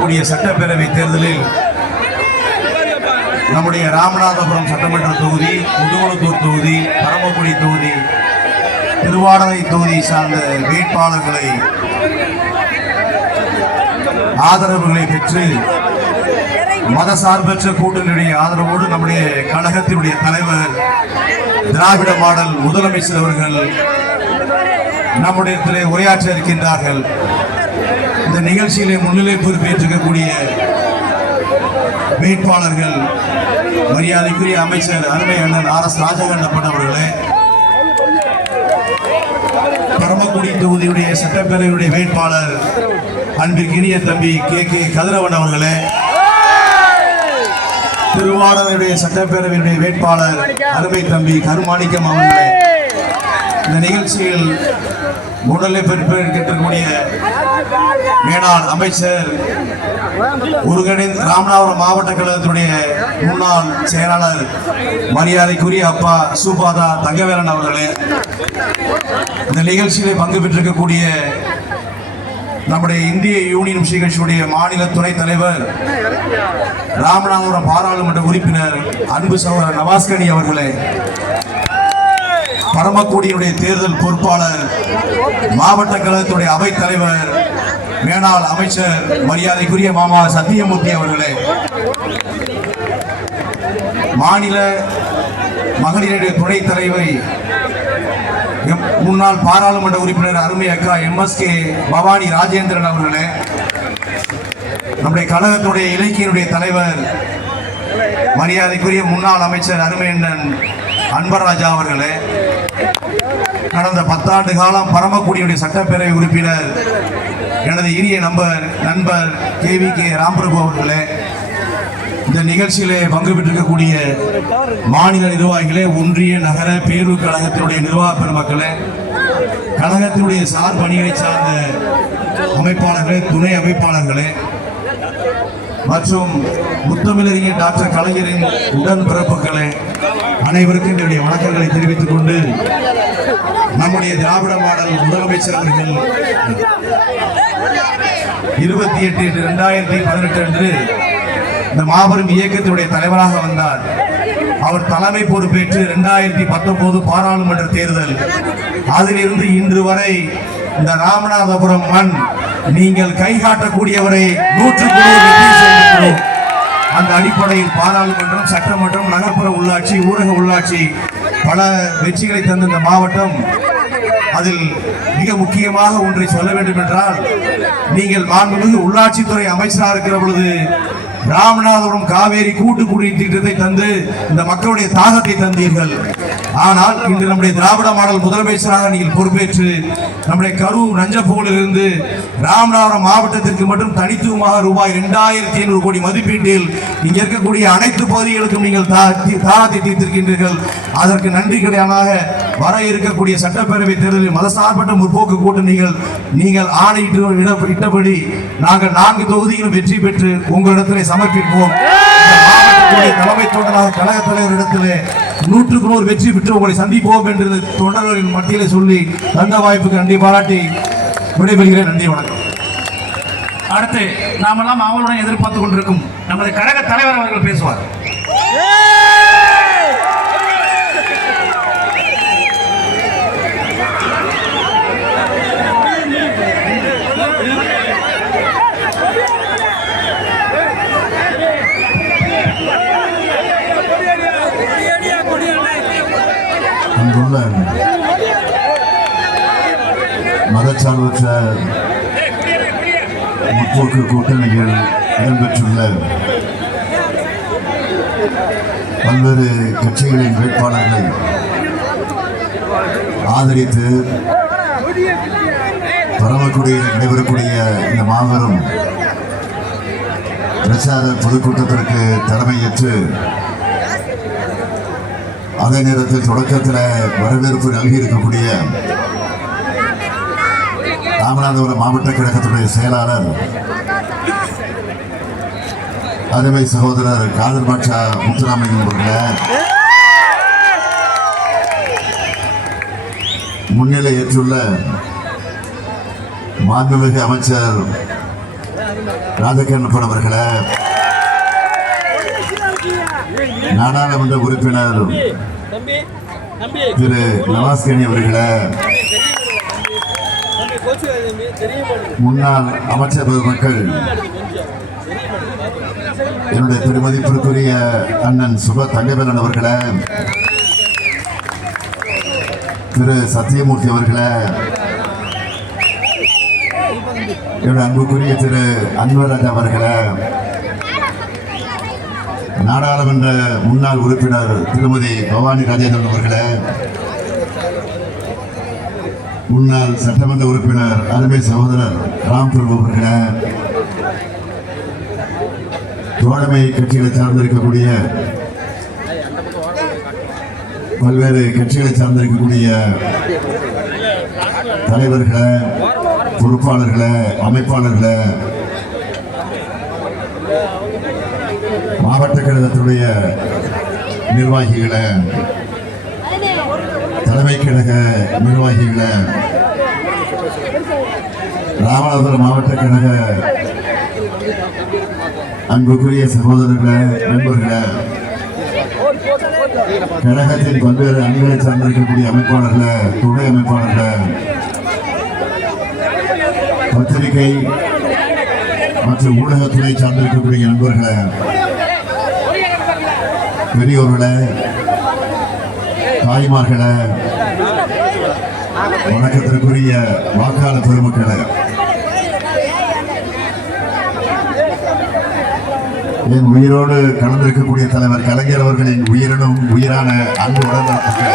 வரக்கூடிய சட்டப்பேரவை தேர்தலில் நம்முடைய ராமநாதபுரம் சட்டமன்ற தொகுதி, முதுகுளத்தூர் தொகுதி, பரமக்குடி தொகுதி, திருவாடனை தொகுதி சார்ந்த வேட்பாளர்களை ஆதரவுகளை பெற்று மதசார்பற்ற கூட்டணியுடைய ஆதரவோடு நம்முடைய கழகத்தினுடைய தலைவர் திராவிட மாடல் முதலமைச்சர் அவர்கள் நம்முடைய உரையாற்ற இருக்கின்றார்கள். இந்த நிகழ்ச்சியிலே முன்னிலை பொறுப்பேற்றிருக்கக்கூடிய வேட்பாளர்கள் மரியாதைக்குரிய அமைச்சர் அருமை அண்ணன் RS ராஜகண்ணப்பன் அவர்களே, பரமக்குடி தொகுதியுடைய சட்டப்பேரவையுடைய வேட்பாளர் அன்பிற்கினிய தம்பி KK கதிரவன் அவர்களே, திருவாடனுடைய சட்டப்பேரவையுடைய வேட்பாளர் அருமை தம்பி கருமாணிக்கம் அவர்களே, இந்த நிகழ்ச்சியில் முன்னிலை பெற்றிருக்கக்கூடிய மேலாள் அமைச்சர் ஒருங்கிணைந்த ராமநாதபுரம் மாவட்ட கழகத்துடைய முன்னாள் செயலாளர் மரியாதைக்குரிய அப்பா சுபாதா தங்கவேலன் அவர்களே, இந்த நிகழ்ச்சியிலே பங்கு பெற்றிருக்கக்கூடிய நம்முடைய இந்திய யூனியன் முஸ்லிம் கட்சியுடைய மாநில துணைத் தலைவர் ராமநாதபுரம் பாராளுமன்ற உறுப்பினர் அன்பு சகோதரர் நவாஸ்கனி அவர்களே, பரமக்குடியினுடைய தேர்தல் பொறுப்பாளர் மாவட்ட கழகத்துடைய அவைத் தலைவர் மேலாள் அமைச்சர் மரியாதைக்குரிய மாமா சத்தியமூர்த்தி அவர்களே, மாநில மகளிருடைய துணைத் தலைவர் முன்னாள் பாராளுமன்ற உறுப்பினர் அருமை அக்கா MSK பவானி ராஜேந்திரன் அவர்களே, நம்முடைய கழகத்துடைய இலக்கியனுடைய தலைவர் மரியாதைக்குரிய முன்னாள் அமைச்சர் அருமையண்ணன் அன்பராஜா அவர்களே, கடந்த 10 ஆண்டு காலம் பரமக்குடியுடைய சட்டப்பேரவை உறுப்பினர் எனது இனிய நண்பர் KVK ராம்பிரபு அவர்களே, இந்த நிகழ்ச்சியிலே பங்கு பெற்றிருக்கக்கூடிய மாநில நிர்வாகிகளே, ஒன்றிய நகர பேரூர் கழகத்தினுடைய நிர்வாக பெருமக்களே, கழகத்தினுடைய சார் பணிகளை சார்ந்த அமைப்பாளர்களே, துணை அமைப்பாளர்களே மற்றும் முத்தமிழறிஞர் டாக்டர் கலைஞரின் உடன்பிறப்புகளே, அனைவருக்கும் என்னுடைய வணக்கங்களை தெரிவித்துக் கொண்டு நம்முடைய திராவிட மாடல் முதலமைச்சர் அவர்கள் 28/8/2018 அன்று இந்த மாபெரும் இயக்கத்தினுடைய தலைவராக வந்தார். அவர் தலைமை பொறுப்பேற்று 2019 பாராளுமன்ற தேர்தல், அதிலிருந்து இன்று வரை இந்த ராமநாதபுரம் மண் நீங்கள் கை காட்டக்கூடியவரை 100% அந்த அடிப்படையில் பாராளுமன்றம், சட்டமன்றம், நகர்ப்புற உள்ளாட்சி, ஊரக உள்ளாட்சி பல வெற்றிகளை தந்த இந்த மாவட்டம், அதில் மிக முக்கியமாக ஒன்றை சொல்ல வேண்டும் என்றால், நீங்கள் மாண்புமிகு உள்ளாட்சித்துறை அமைச்சராக இருக்கிற பொழுது ராமநாதபுரம் காவேரி கூட்டு குடிநீர் திட்டத்தை தந்து இந்த மக்களுடைய தாகத்தை தந்தீர்கள். ஆனால் இன்று நம்முடைய திராவிட மாடல் முதலமைச்சராக நீங்கள் பொறுப்பேற்று நம்முடைய கரூர் நஞ்சப்பூரிலிருந்து ராமநாதபுரம் மாவட்டத்திற்கு மட்டும் தனித்துவமாக ரூபாய் 2500 கோடி மதிப்பீட்டில் இங்க இருக்கக்கூடிய அனைத்து பகுதிகளுக்கும் நீங்கள் தாகத்தை தீர்த்திருக்கின்றீர்கள். அதற்கு நன்றி கடையாக வர இருக்கக்கூடிய சட்டப்பேரவை தேர்தலில் மதசார்பற்ற முற்போக்கு கூட்டணிகள் நீங்கள் ஆணையிட்டபடி நாங்கள் 4 தொகுதியிலும் வெற்றி பெற்று உங்களிடத்திலே சமர்ப்பிப்போம். தலைமை தொண்டராக கழக தலைவரிடத்திலே 100% வெற்றி பெற்று உங்களை சந்திப்போம் என்று தொண்டர்களின் மத்தியிலே சொல்லி தந்த வாய்ப்புக்கு நன்றி பாராட்டி விடைபெறுகிறேன். நன்றி, வணக்கம். அடுத்து நாமெல்லாம் அவளுடன் எதிர்பார்த்து கொண்டிருக்கும் நமது கழக தலைவர் அவர்கள் பேசுவார். அங்குள்ள மதச்சார்பற்ற முற்போக்கு கூட்டணிகள் இடம்பெற்றுள்ள பல்வேறு கட்சிகளின் வேட்பாளர்களை ஆதரித்து பரமக்குடியில் நடைபெறக்கூடிய இந்த மாபெரும் பிரச்சார பொதுக்கூட்டத்திற்கு தலைமையேற்று அதே நேரத்தில் தொடக்கத்தில் வரவேற்பு நல்கியிருக்கக்கூடிய ராமநாதபுரம் மாவட்ட கழகத்துடைய செயலாளர் அருமை சகோதரர் காதர் பாட்சா முத்துராமலிங்கம் அவர்கள் முன்னிலை ஏற்றுள்ள மாண்புமிகு அமைச்சர் ராஜகண்ணப்பன் அவர்களே, நாடாளுமன்ற உறுப்பினர் திரு நவாஸ்கனி அவர்களே, முன்னாள் அமைச்சர் பெருமக்கள், என்னுடைய பெருமதிப்பிற்குரிய அண்ணன் சுப தங்கவேலன் அவர்களே, திரு சத்தியமூர்த்தி அவர்களே, என்னுடைய அன்புக்குரிய திரு அன்வராஜ் அவர்களே, நாடாளுமன்ற முன்னாள் உறுப்பினர் திருமதி பவானி ராஜேந்திரன் அவர்களே, முன்னாள் சட்டமன்ற உறுப்பினர் அருமை சகோதரர் ராம் பிரபு அவர்களே, தோழமை கட்சிகளை சார்ந்திருக்கக்கூடிய பல்வேறு கட்சிகளை சார்ந்திருக்கக்கூடிய தலைவர்களே, பொறுப்பாளர்களே, அமைப்பாளர்களே, மாவட்ட கழகத்துடைய நிர்வாகிகளே, தலைமை கழக நிர்வாகிகளே, ராமநாதபுரம் மாவட்ட கழக அன்புக்குரிய சகோதரர்களே, நண்பர்களே, கழகத்தின் பல்வேறு அணிகளை சார்ந்திருக்கக்கூடிய அமைப்பாளர்களே, துணை அமைப்பாளர்களே, பத்திரிகை மற்றும் ஊடகத்துறை சார்ந்திருக்கக்கூடிய நண்பர்களே, பெரியோர்களே, தாய்மார்களே, வணக்கத்திற்குரிய வாக்காளர் பெருமக்களே, என் உயிரோடு கலந்திருக்கக்கூடிய தலைவர் கலைஞர் அவர்களின் உயிரினும் உயிரான அன்பு உடன்பிறப்புகளே,